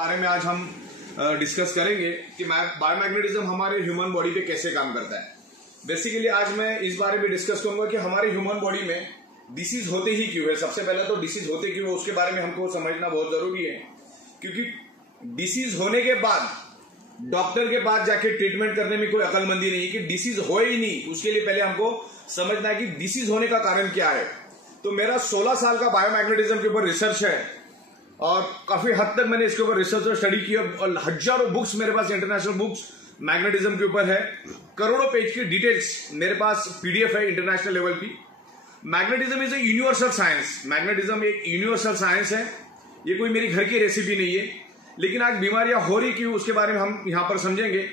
बारे में आज हम डिस्कस करेंगे कि बायोमैग्नेटिज्म हमारे ह्यूमन बॉडी पे कैसे काम करता है। बेसिकली आज मैं इस बारे में डिस्कस करूंगा कि हमारे ह्यूमन बॉडी में डिसीज होते ही क्यों है। सबसे पहले तो डिसीज होते क्यों है उसके बारे में हमको समझना बहुत जरूरी है, क्योंकि डिसीज होने के बाद डॉक्टर के पास जाके ट्रीटमेंट करने में कोई अकलमंदी नहीं है कि डिसीज हो ही नहीं। उसके लिए पहले हमको समझना है कि डिसीज होने का कारण क्या है। तो मेरा 16 साल का बायोमैग्नेटिज्म के ऊपर रिसर्च है और काफी हद तक मैंने इसके ऊपर रिसर्च और स्टडी की और हजारों बुक्स मेरे पास इंटरनेशनल बुक्स मैग्नेटिज्म के ऊपर है। करोड़ों पेज की डिटेल्स मेरे पास पीडीएफ है इंटरनेशनल लेवल की। Magnetism is a universal science. Magnetism एक यूनिवर्सल साइंस है, ये कोई मेरी घर की रेसिपी नहीं है। लेकिन आज बीमारियां हो रही क्यों उसके बारे में हम यहां पर समझेंगे।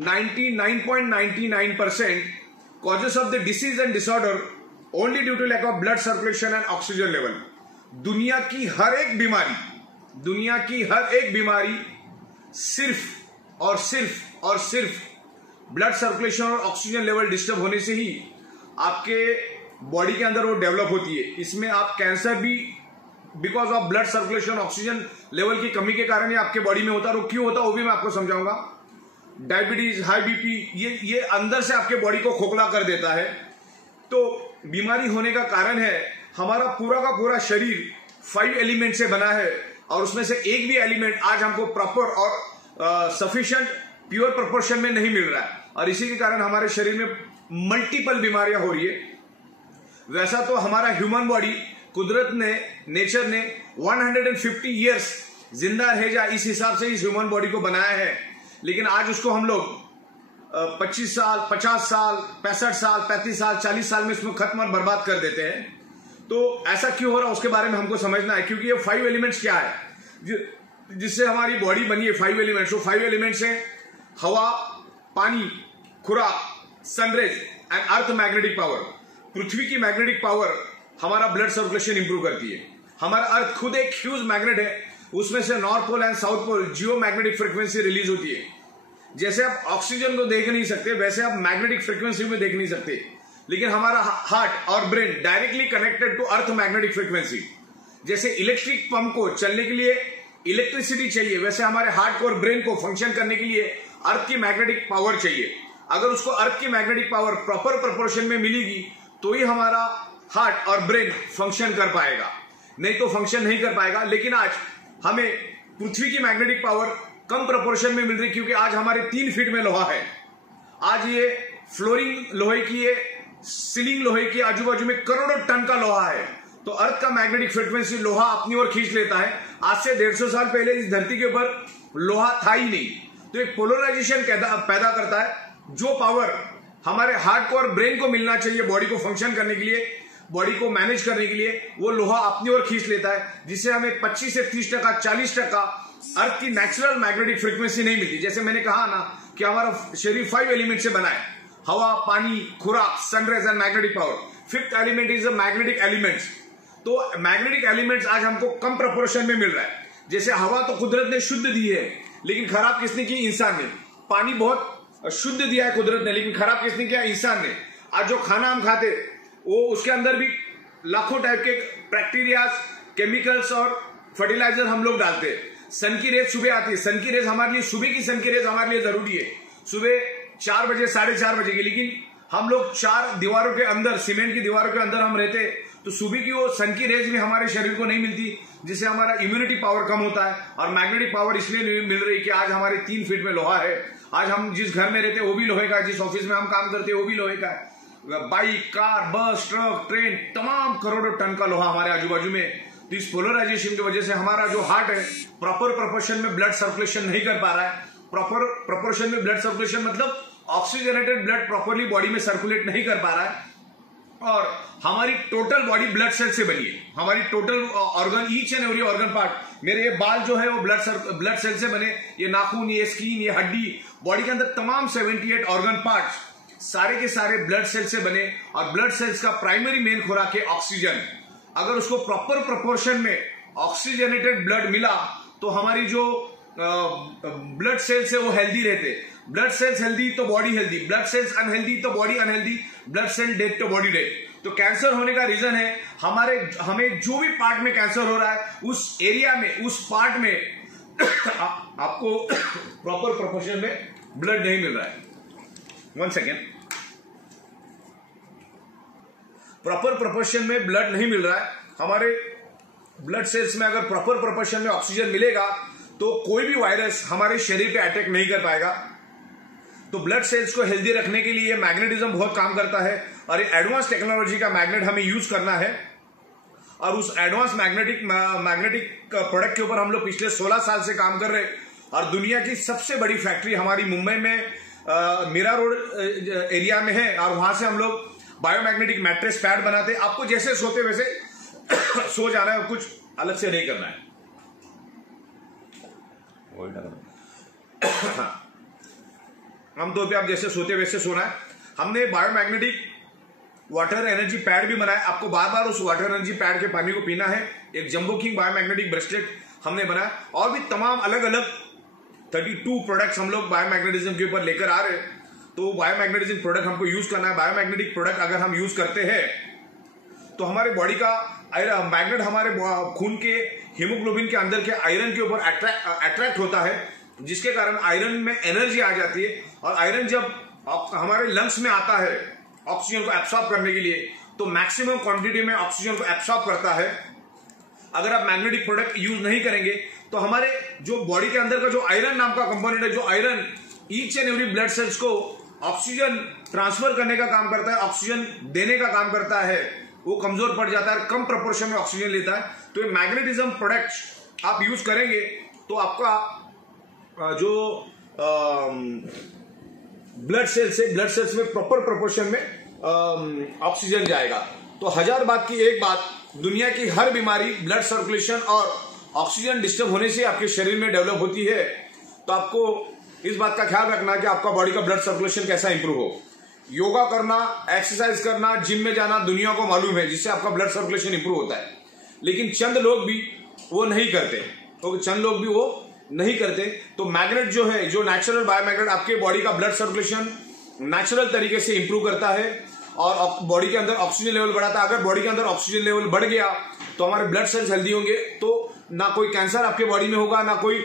99.99% causes of the disease and disorder only due to lack of blood circulation and oxygen level. दुनिया की हर एक बीमारी सिर्फ और सिर्फ ब्लड सर्कुलेशन और ऑक्सीजन लेवल डिस्टर्ब होने से ही आपके बॉडी के अंदर वो डेवलप होती है। इसमें आप कैंसर भी because of blood circulation oxygen level की कमी के कारण ही आपके बॉडी में होता है। वो क्यों होता है वो भी मैं आपको समझाऊंगा। डायबिटीज, हाई बीपी, ये अंदर से आपके बॉडी को खोखला कर देता है। तो बीमारी होने का कारण है हमारा पूरा का पूरा शरीर 5 एलिमेंट से बना है और उसमें से एक भी एलिमेंट आज हमको प्रॉपर और सफिशिएंट प्योर प्रोपोर्शन में नहीं मिल रहा है और इसी के कारण हमारे शरीर में मल्टीपल बीमारियां हो रही है। वैसा तो हमारा ह्यूमन बॉडी कुदरत ने, नेचर ने 150 ईयर्स जिंदा रह जाए इस हिसाब से इस ह्यूमन बॉडी को बनाया है। लेकिन आज उसको हम लोग 25 साल, 50 साल, 65 साल, 35 साल, 40 साल में इसमें खत्म और बर्बाद कर देते हैं। तो ऐसा क्यों हो रहा है उसके बारे में हमको समझना है, क्योंकि ये 5 एलिमेंट्स क्या है जिससे हमारी बॉडी बनी है। 5 एलिमेंट्स, 5 एलिमेंट्स है हवा, पानी, खुराक, sun rays and earth magnetic power. पृथ्वी की मैग्नेटिक पावर हमारा ब्लड सर्कुलेशन इंप्रूव करती है। हमारा अर्थ खुद एक ह्यूज मैग्नेट है, उसमें से north pole and south pole geo magnetic frequency release होती है। जैसे आप ऑक्सीजन को देख नहीं सकते वैसे आप मैग्नेटिक फ्रीक्वेंसी में देख नहीं सकते, लेकिन हमारा हार्ट और brain directly connected to earth magnetic frequency. जैसे इलेक्ट्रिक पंप को चलने के लिए इलेक्ट्रिसिटी चाहिए, वैसे हमारे हार्ट को और ब्रेन को फंक्शन करने के लिए अर्थ की मैग्नेटिक पावर चाहिए। अगर उसको अर्थ की मैग्नेटिक पावर प्रॉपर प्रोपोर्शन में मिलेगी तो ही हमारा हार्ट और ब्रेन फंक्शन कर पाएगा, नहीं तो फंक्शन नहीं कर पाएगा। लेकिन आज हमें पृथ्वी की मैग्नेटिक पावर कम प्रोपोर्शन में मिल रही, क्योंकि आज हमारे 3 फीट में लोहा है। आज ये फ्लोरिंग लोहे की है, सीलिंग लोहे की, आजू बाजू में करोड़ों टन का लोहा है। तो अर्थ का मैग्नेटिक फ्रीक्वेंसी लोहा अपनी ओर खींच लेता है। आज से 150 साल पहले इस धरती के ऊपर लोहा था ही नहीं। तो एक पोलराइजेशन पैदा करता है। जो पावर हमारे हार्ट को और ब्रेन को मिलना चाहिए बॉडी को फंक्शन करने के लिए, बॉडी को मैनेज करने के लिए, वो लोहा अपनी ओर खींच लेता है, जिससे हमें 25 से 30%, 40% अर्थ की नेचुरल मैग्नेटिक फ्रीक्वेंसी नहीं मिलती। जैसे मैंने कहा ना कि हमारा शरीर 5 एलिमेंट से बना है, हवा, पानी, खुराक, sun rays and magnetic power. 5th element is the magnetic elements. तो मैग्नेटिक एलिमेंट्स आज हमको कम प्रोपोर्शन में मिल रहा है। जैसे हवा तो कुदरत ने शुद्ध दी है, लेकिन खराब किसने की? इंसान ने। पानी बहुत शुद्ध दिया है कुदरत ने, लेकिन खराब किसने किया? इंसान ने। आज जो खाना हम खाते वो उसके अंदर भी लाखों टाइप के बैक्टीरिया, केमिकल्स और फर्टिलाइजर हम लोग डालते हैं। सन की रेज सुबह आती है, सन की रेज हमारे लिए, सुबह की सन की रेज हमारे लिए जरूरी है, सुबह 4 बजे, 4:30 बजे की। लेकिन हम लोग 4 दीवारों के अंदर, सीमेंट की दीवारों के अंदर हम रहते, तो सुबह की वो सन की रेज भी हमारे शरीर को नहीं मिलती, जिससे हमारा इम्यूनिटी पावर कम होता है। और मैग्नेटिक पावर इसलिए नहीं मिल रही कि आज हमारे 3 फीट में लोहा है। आज हम जिस घर में रहते हैं वो भी लोहे का है, जिस ऑफिस में हम काम करते हैं वो भी लोहे का है। बाइक, कार, बस, ट्रक, ट्रेन, तमाम करोड़ों टन का लोहा हमारे आजू बाजू में। तो इस पोलराइजेशन की वजह से हमारा जो हार्ट है प्रॉपर प्रोपोर्शन में ब्लड सर्कुलेशन नहीं कर पा रहा है। प्रॉपर प्रोपोर्शन में ब्लड सर्कुलेशन मतलब ऑक्सीजनेटेड ब्लड प्रॉपरली बॉडी में सर्कुलेट नहीं कर पा रहा है। और हमारी टोटल बॉडी ब्लड सेल से बनी है। हमारी total organ, each and every organ part, मेरे ये बाल जो है वो ब्लड सेल से बने, ये नाखून, ये स्किन, ये हड्डी, बॉडी के अंदर तमाम 78 ऑर्गन पार्ट्स सारे के सारे ब्लड सेल से बने। और ब्लड सेल्स का प्राइमरी मेन खुराक है ऑक्सीजन। अगर उसको प्रॉपर प्रोपोर्शन में ऑक्सीजनेटेड ब्लड मिला तो हमारी जो ब्लड सेल्स है वो हेल्दी रहते। ब्लड सेल्स हेल्दी तो body healthy, blood cells unhealthy तो body unhealthy, blood cell dead तो बॉडी डेड। तो कैंसर होने का रीजन है हमें जो भी पार्ट में कैंसर हो रहा है उस एरिया में, उस पार्ट में आपको प्रॉपर प्रोपोर्शन में ब्लड नहीं मिल रहा है, 1 सेकेंड, प्रॉपर प्रोपोर्शन में ब्लड नहीं मिल रहा है, हमारे ब्लड सेल्स में अगर प्रॉपर प्रोपोर्शन में ऑक्सीजन मिलेगा तो कोई भी वायरस हमारे शरीर पे अटैक नहीं कर पाएगा। तो ब्लड सेल्स को हेल्दी रखने के लिए मैग्नेटिज्म बहुत काम करता है और एडवांस टेक्नोलॉजी का मैग्नेट हमें यूज करना है। और उस एडवांस मैग्नेटिक प्रोडक्ट के ऊपर हम लोग पिछले 16 साल से काम कर रहे हैं और दुनिया की सबसे बड़ी फैक्ट्री हमारी मुंबई में मीरा रोड एरिया में है और वहां से हम लोग बायोमैग्नेटिक मैट्रेस पैड बनाते हैं। आपको जैसे सोते वैसे सो जाना है, कुछ अलग से नहीं करना है। आमतौर पे आप जैसे सोते वैसे सोना है। हमने बायोमैग्नेटिक वाटर एनर्जी पैड भी बनाया, आपको बार बार उस वाटर एनर्जी पैड के पानी को पीना है। एक जंबो किंग बायोमैग्नेटिक ब्रेसलेट हमने बनाया और भी तमाम अलग अलग 32 प्रोडक्ट्स हम लोग बायोमैग्नेटिज्म के ऊपर लेकर आ रहे हैं। तो बायोमैग्नेटिज्म प्रोडक्ट हमको यूज करना है। बायोमैग्नेटिक प्रोडक्ट अगर हम यूज करते हैं तो हमारे बॉडी का मैग्नेट हमारे खून के हीमोग्लोबिन के अंदर के आयरन के ऊपर अट्रैक्ट होता है, जिसके कारण आयरन में एनर्जी आ जाती है। और आयरन जब हमारे लंग्स में आता है ऑक्सीजन को एब्सॉर्ब करने के लिए, तो मैक्सिमम क्वांटिटी में ऑक्सीजन को एब्सॉर्ब करता है। अगर आप मैग्नेटिक प्रोडक्ट यूज नहीं करेंगे तो हमारे जो बॉडी के अंदर का जो आयरन नाम का कंपोनेंट है, जो iron each and every blood cells को ऑक्सीजन ट्रांसफर करने का काम करता है, ऑक्सीजन देने का काम करता है, वो कमजोर पड़ जाता है, कम प्रोपोर्शन में ऑक्सीजन लेता है। तो ये मैग्नेटिज्म प्रोडक्ट आप यूज करेंगे तो आपका जो ब्लड सेल्स में प्रॉपर प्रोपोर्शन में ऑक्सीजन जाएगा। तो 1000 बात की एक बात, दुनिया की हर बीमारी ब्लड सर्कुलेशन और ऑक्सीजन डिस्टर्ब होने से आपके शरीर में डेवलप होती है। तो आपको इस बात का ख्याल रखना कि आपका बॉडी का ब्लड सर्कुलेशन कैसा इंप्रूव हो। योगा करना, एक्सरसाइज करना, जिम में जाना दुनिया को मालूम है, जिससे आपका ब्लड सर्कुलेशन इंप्रूव होता है। लेकिन चंद लोग भी वो नहीं करते, तो मैग्नेट जो है, जो नेचुरल बायोमैग्नेट आपके बॉडी का ब्लड सर्कुलेशन नेचुरल तरीके से इंप्रूव करता है और बॉडी के अंदर ऑक्सीजन लेवल बढ़ाता है। अगर बॉडी के अंदर ऑक्सीजन लेवल बढ़ गया तो हमारे ब्लड सेल्स हेल्दी होंगे, तो ना कोई कैंसर आपके बॉडी में होगा, ना कोई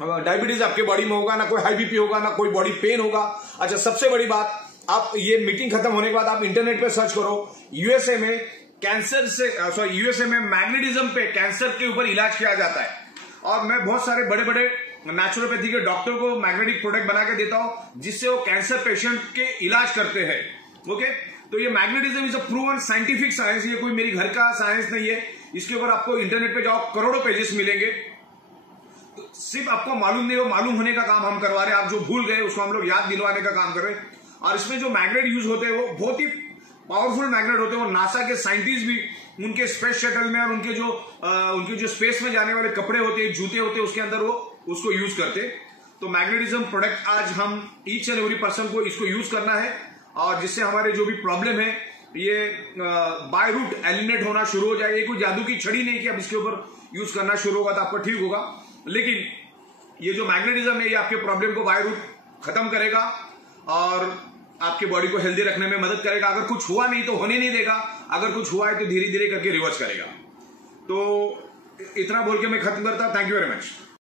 डायबिटीज आपके बॉडी में होगा, ना कोई हाई बीपी होगा, ना कोई बॉडी पेन होगा। अच्छा, सबसे बड़ी बात, आप ये मीटिंग खत्म होने के बाद आप इंटरनेट पे सर्च करो, यूएसए में मैग्नेटिज्म पे कैंसर के ऊपर इलाज किया जाता है। और मैं बहुत सारे बड़े बड़े नेचुरोपैथी के डॉक्टर को मैग्नेटिक प्रोडक्ट बना के देता हूं, जिससे वो कैंसर पेशेंट के इलाज करते हैं। ओके, तो ये magnetism is a proven scientific science, ये कोई मेरी घर का साइंस नहीं है। इसके ऊपर आपको इंटरनेट पे जाओ, करोड़ों पेजेस मिलेंगे। तो सिर्फ आपको मालूम नहीं हो, मालूम होने का काम हम करवा रहे हैं। आप जो भूल गए उसको हम लोग याद दिलवाने का काम कर रहे हैं। और इसमें जो मैग्नेट यूज होते हैं वो बहुत ही पावरफुल मैग्नेट होते हैं। वो नासा के साइंटिस्ट भी उनके स्पेस शटल में और उनके जो स्पेस में जाने वाले कपड़े होते हैं, जूते होते हैं, उसके अंदर वो उसको यूज करते। तो मैग्नेटिज्म प्रोडक्ट आज हम ईच एंड एवरी पर्सन को इसको यूज करना है, और जिससे हमारे जो भी प्रॉब्लम है ये बाय रूट एलिमिनेट होना शुरू हो जाए। ये कोई जादू की छड़ी नहीं कि अब इसके ऊपर यूज करना शुरू होगा तो आपको ठीक होगा, लेकिन ये जो मैग्नेटिज्म है ये आपके प्रॉब्लम को बाय रूट खत्म करेगा और आपके बॉडी को हेल्दी रखने में मदद करेगा। अगर कुछ हुआ नहीं तो होने नहीं देगा, अगर कुछ हुआ है तो धीरे धीरे करके रिवर्स करेगा। तो इतना बोल के मैं खत्म करता हूं। Thank you very much.